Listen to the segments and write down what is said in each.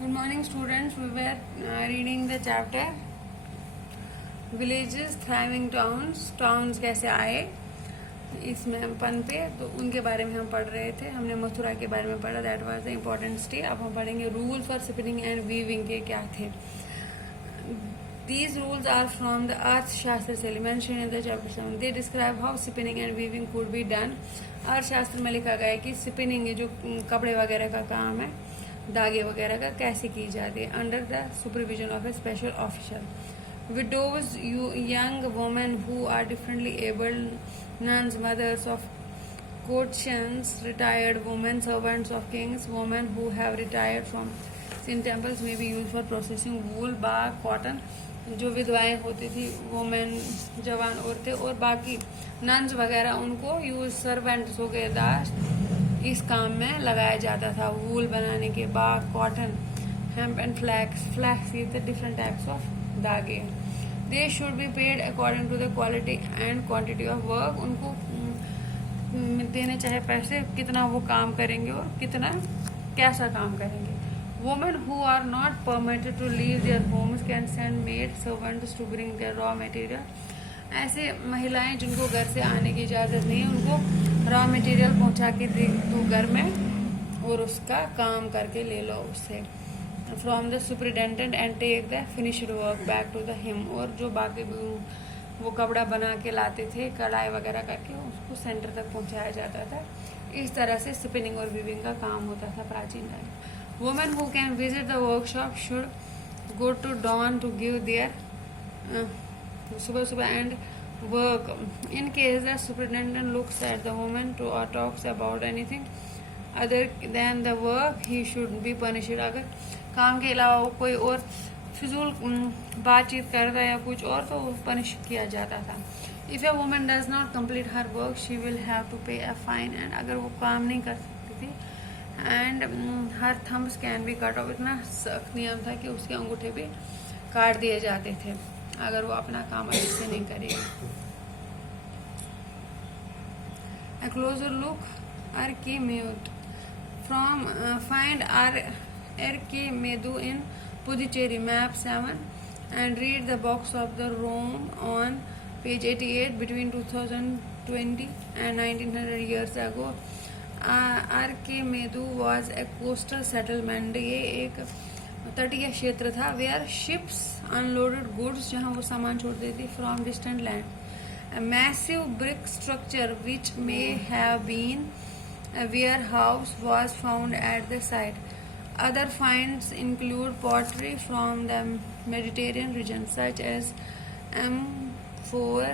Good morning, students. We were reading the chapter Villages, Thriving Towns. Towns कैसे आए इसमें हम पन पे, तो उनके बारे में हम पढ़ रहे थे. हमने मथुरा के बारे में पढ़ा. That was the important stay. अब हम पढ़ेंगे rule for spinning and weaving के क्या थे. These rules are from the अर्थशास्त्र से mentioned in the chapter 7. They describe how spinning and weaving could be done. अर्थशास्त्र में लिखा गया है कि स्पिनिंग ये जो कपड़े वगैरह का काम है, धागे वगैरह का, कैसे की जाती है under the supervision of A special officer. Widows, young women who are differently able, nuns, mothers of courtesans, retired women, servants of kings, women who have retired from sin temples may be used for processing wool, bark, cotton. जो विधवाएं होती थी, women, जवान औरतें और बाकी nuns वगैरह, उनको use servants हो गए, दास, इस काम में लगाया जाता था. वूल बनाने के, बाग, कॉटन, हेम्प एंड फ्लैक्स ये थे डिफरेंट टाइप्स ऑफ धागे. They should be paid according to the quality and quantity of work. उनको देने चाहे पैसे, कितना वो काम करेंगे और कितना कैसा काम करेंगे. Women who are not permitted to leave their homes can send maid servants to bring their raw material. ऐसे महिलाएं जिनको घर से आने की इजाज़त नहीं है, उनको रॉ मटेरियल पहुंचा के दे दो घर में और उसका काम करके ले लो उससे. From the superintendent and take the finished work back to the him. और जो बाकी वो कपड़ा बना के लाते थे, कढ़ाई वगैरह करके, उसको सेंटर तक पहुंचाया जाता था. इस तरह से स्पिनिंग और वीविंग का काम होता था प्राचीन time. Women who can visit the workshop should go to dawn to give their सुबह and work. In case the superintendent looks at the woman to or talks about anything other than the work, he should be punished. अगर काम के अलावा कोई और फिजूल बातचीत करता या कुछ और, तो पनिश किया जाता था. If a woman does not complete her work, she will have to pay a fine. And अगर वो काम नहीं कर सकती थी, and her thumbs can be cut off. इतना सख्त नियम था कि उसके अंगूठे भी काट दिए जाते थे अगर वो अपना काम अच्छे से नहीं करेगी. A closer look, Archimedes. From find Archimedes in Puducherry, map 7, and read the box of the Rome on page 88. Between 2020 and 1900 years ago, Archimedes was a coastal settlement. ये एक तटीय क्षेत्र था. Where ships unloaded goods, जहाँ वो सामान छोड़ देती from distant land. A massive brick structure which may have been a warehouse was found at the site. Other finds include pottery from the Mediterranean region, such as amphora,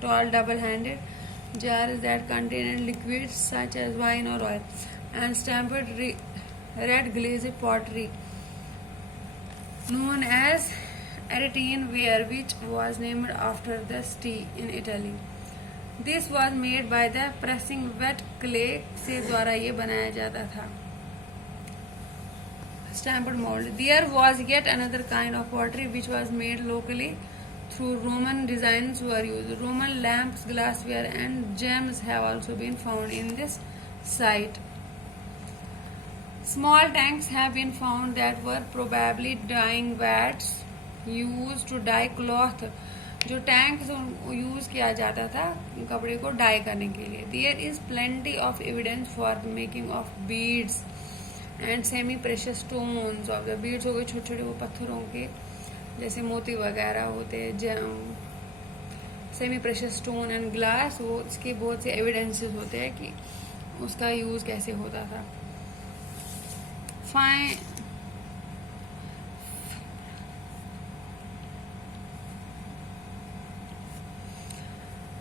tall double-handed jars that contain liquids such as wine or oil, and stamped red glazed pottery known as Eretinware, which was named after the city in Italy. This was made by the pressing wet clay से द्वारा ये बनाया जाता था. Stamped mold. There was yet another kind of pottery which was made locally. Through Roman designs were used. Roman lamps, glassware, and gems have also been found in this site. Small tanks have been found that were probably dyeing vats used to dye cloth. जो tanks use किया जाता था कपड़े को die करने के लिए. There is plenty of evidence for the making of beads and semi-precious stones of the beads. हो गए छोटे छोटे वो पत्थरों के, जैसे मोती वगैरह होते हैं, semi precious stone and glass. वो इसके बहुत से एविडेंसेस होते हैं कि उसका यूज कैसे होता था.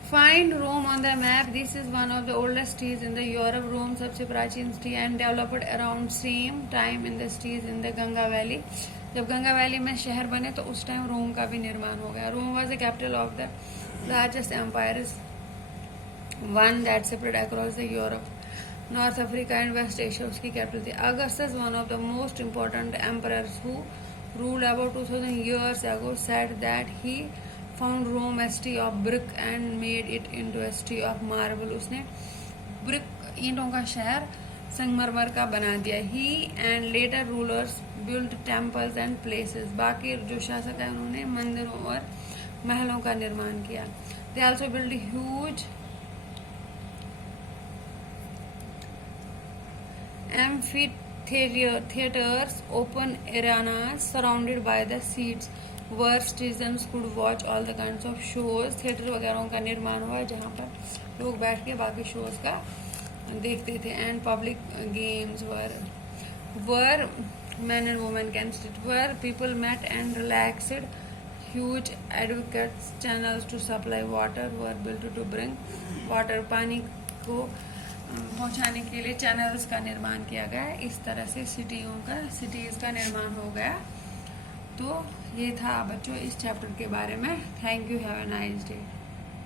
Find Rome on the map. This is one of the oldest cities in the Europe. Rome सबसे प्राचीन city and developed around same time in the cities in the Ganga Valley. जब गंगा वैली में शहर बने तो उस टाइम रोम का भी निर्माण हो गया. Rome was the capital of the largest empires, one that spread across the Europe, North Africa and West Asia. उसकी कैपिटल थी. Augustus, one of the most important emperors who ruled about 2000 years ago, said that he found Rome a city of brick and made it into a city of marble. उसने brick ईंटों का शहर संगमरमर का बना दिया। He and later rulers build temples and places, बाकी जो शासक है उन्होंने मंदिरों और महलों का निर्माण किया। They also build huge amphitheaters, open arenas surrounded by the seats where citizens could watch all the kinds of shows। Theatre वगैरह का निर्माण हुआ जहाँ पर लोग बैठ के बाकी शोज का देखते थे। And public games were men and women can sit, where people met and relaxed। huge aqueducts, channels to supply water were built to bring water, पानी को पहुंचाने के लिए चैनल्स का निर्माण किया गया। इस तरह से सिटीज का निर्माण हो गया। तो ये था बच्चों इस चैप्टर के बारे में। Thank you, have a nice day.